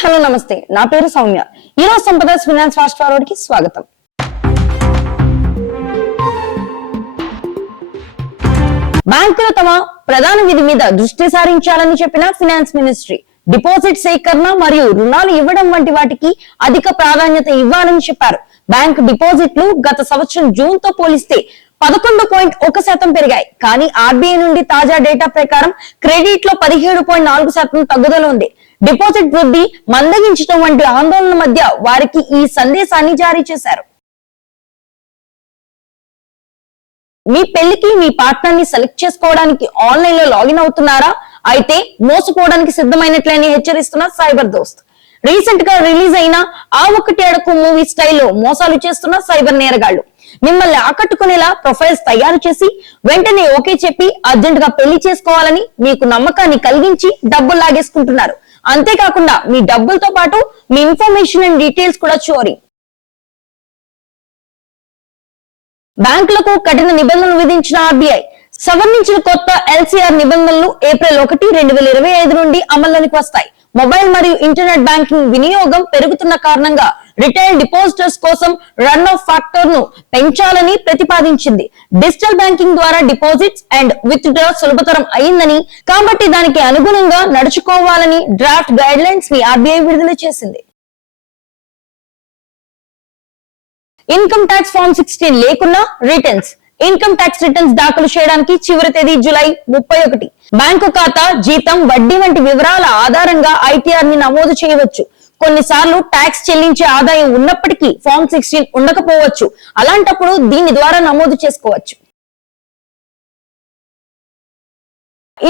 Hello నమస్తే. నా పేరు సౌమ్య. ఈ రోజు సంపద ఫినాన్స్ ఫాస్ట్ ఫార్వర్డ్కి స్వాగతం. బ్యాంకులు తమ ప్రధాన విధి మీద దృష్టి సారించాలని చెప్పిన ఫినాన్స్ మినిస్ట్రీ డిపాజిట్ సేకరణ మరియు రుణాలు ఇవ్వడం వంటి వాటికి అధిక ప్రాధాన్యత ఇవ్వాలని చెప్పారు. బ్యాంక్ డిపాజిట్లు గత సంవత్సరం జూన్తో పోలిస్తే పదకొండు పాయింట్ ఒక శాతం పెరిగాయి. కానీ ఆర్బీఐ నుండి తాజా డేటా ప్రకారం క్రెడిట్లో పదిహేడు పాయింట్ నాలుగు శాతం తగ్గుదల ఉంది. డిపాజిట్ వృద్ధి మందగించడం వంటి ఆందోళన మధ్య వారికి ఈ సందేశాన్ని జారీ చేశారు. మీ పెళ్ళికి మీ పార్ట్నర్ని సెలెక్ట్ చేసుకోవడానికి ఆన్లైన్లో లాగిన్ అవుతున్నారా? అయితే మోసపోవడానికి సిద్ధమైనట్లని హెచ్చరిస్తున్న సైబర్ దోస్త్. రీసెంట్గా రిలీజ్ అయిన ఆ ఒకటి అడుగు మూవీ స్టైల్లో మోసాలు చేస్తున్న సైబర్ నేరగాళ్ళు మిమ్మల్ని ఆకట్టుకునేలా ప్రొఫైల్స్ తయారు చేసి వెంటనే ఓకే చెప్పి అర్జెంట్గా పెళ్ళి చేసుకోవాలని మీకు నమ్మకాన్ని కలిగించి డబ్బులు లాగేసుకుంటున్నారు. అంతేకాకుండా మీ డబ్బులతో పాటు మీ ఇన్ఫర్మేషన్ అండ్ డీటెయిల్స్ కూడా చోరీ. బ్యాంకులకు కఠిన నిబంధనలు విధించిన ఆర్బీఐ సవరించిన కొత్త ఎల్సీఆర్ నిబంధనలు ఏప్రిల్ ఒకటి రెండు వేల ఇరవై ఐదు నుండి అమల్లోనికి వస్తాయి. మొబైల్ మరియు ఇంటర్నెట్ బ్యాంకింగ్ వినియోగం పెరుగుతున్న కారణంగా రిటైల్ డిపాజిటర్స్ కోసం రన్ ఆఫ్ ఫ్యాక్టర్ను పెంచాలని ప్రతిపాదించింది. డిజిటల్ బ్యాంకింగ్ ద్వారా డిపాజిట్స్ అండ్ విత్ డ్రా సులభతరం అయిందని కాబట్టి దానికి అనుగుణంగా నడుచుకోవాలని డ్రాఫ్ట్ గైడ్ లైన్స్ని ఆర్బీఐ విడుదల చేసింది. ఇన్కమ్ ట్యాక్స్ ఫామ్ సిక్స్టీన్ లేకున్నా రిటర్న్స్ ఇన్కమ్ ట్యాక్స్ రిటర్న్స్ దాఖలు చేయడానికి చివరి తేదీ జూలై ముప్పై ఒకటి. బ్యాంకు ఖాతా జీతం వడ్డీ వంటి వివరాల ఆధారంగా ఐటీఆర్ని నమోదు చేయవచ్చు. కొన్నిసార్లు ట్యాక్స్ చెల్లించే ఆదాయం ఉన్నప్పటికీ ఫార్మ్ సిక్స్టీన్ ఉండకపోవచ్చు. అలాంటప్పుడు దీని ద్వారా నమోదు చేసుకోవచ్చు.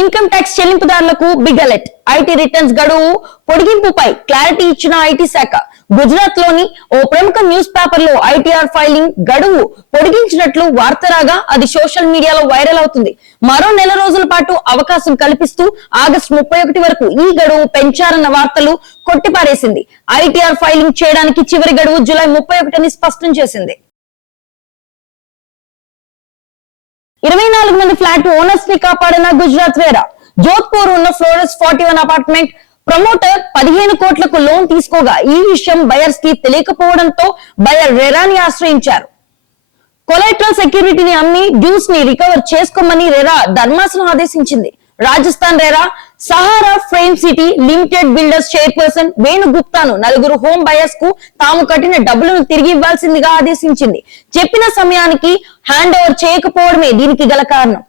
ఇన్కమ్ ట్యాక్స్ చెల్లింపుదారులకు బిగ్ అలర్ట్ ఐటీ రిటర్న్స్ గడువు పొడిగింపుపై క్లారిటీ ఇచ్చిన ఐటీ శాఖ. గుజరాత్లోని ఓ ప్రముఖ న్యూస్ పేపర్లో ఐటీఆర్ ఫైలింగ్ గడువు పొడిగించినట్లు వార్త రాగా అది సోషల్ మీడియాలో వైరల్ అవుతుంది. మరో నెల రోజుల పాటు అవకాశం కల్పిస్తూ ఆగస్టు ముప్పై ఒకటి వరకు ఈ గడువు పెంచారన్న వార్తలు కొట్టిపారేసింది. ఐటీఆర్ ఫైలింగ్ చేయడానికి చివరి గడువు జూలై ముప్పై ఒకటిని స్పష్టం చేసింది. ఇరవై నాలుగు మంది ఫ్లాట్ ఓనర్స్ని కాపాడిన గుజరాత్ వేరా. జోధ్పూర్ ఉన్న ఫ్లోరస్ ఫార్టీ వన్ అపార్ట్మెంట్ ప్రమోటర్ పదిహేను కోట్లకు లోన్ తీసుకోగా. ఈ విషయం బయర్స్కి తెలియకపోవడంతో బయర్ రెరాని ఆశ్రయించారు. కొలెక్ట్రల్ సెక్యూరిటీని అమ్మి డ్యూస్ని రికవర్ చేసుకోమని రెరా ధర్మాసనం ఆదేశించింది. Rajasthan RERA Sahara frame city limited builders chairperson Venu గుప్తాను నలుగురు హోమ్ బయర్స్కు తాము కట్టిన డబ్బులను తిరిగి ఇవ్వాల్సిందిగా ఆదేశించింది. చెప్పిన సమయానికి హ్యాండ్ ఓవర్ చేయకపోవడమే దీనికి గల కారణం.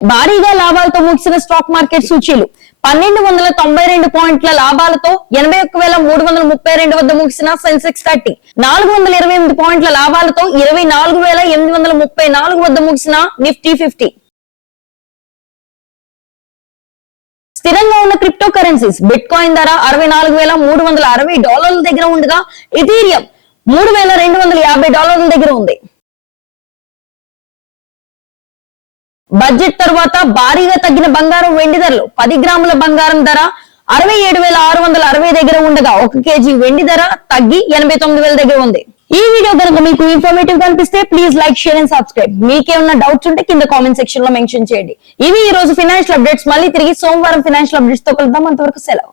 భారీగా లాభాలతో ముగిసిన స్టాక్ మార్కెట్ సూచీలు. పన్నెండు వందల తొంభై రెండు పాయింట్ల లాభాలతో ఎనభై ఒక్క వేల మూడు వందల ముప్పై రెండు వద్ద ముగిసిన సెన్సెక్స్ థర్టీ నాలుగు వందల ఇరవై ఎనిమిది పాయింట్ల లాభాలతో ఇరవై నాలుగు వేల ఎనిమిది వందల ముప్పై నాలుగు వద్ద ముగిసిన నిఫ్టీ ఫిఫ్టీ స్థిరంగా ఉన్న క్రిప్టో కరెన్సీస్ బిట్ కాయిన్ ధర అరవై నాలుగు వేల మూడు వందల అరవై డాలర్ల దగ్గర ఉండగా ఇథీరియం మూడు వేల రెండు వందల యాభై డాలర్ల దగ్గర ఉంది. బడ్జెట్ తర్వాత భారీగా తగ్గిన బంగారం వెండి ధరలు పది గ్రాముల బంగారం ధర అరవై ఏడు వేల ఆరు వందల అరవై దగ్గర ఉండగా ఒక కేజీ వెండి ధర తగ్గి ఎనభై తొమ్మిది వేల దగ్గర ఉంది. ఈ వీడియో కనుక మీకు ఇన్ఫర్మేటివ్ కనిపిస్తే please like share and subscribe మీకేమన్నా డౌట్స్ ఉంటే కింద కామెంట్ సెక్షన్లో మెన్షన్ చేయండి. ఇవి ఈ రోజు ఫినాన్షియల్ అప్డేట్స్ మళ్ళీ తిరిగి సోమవారం ఫినాన్షియల్ అప్డేట్స్తో కలుద్దాం. అంతవరకు సెలవు.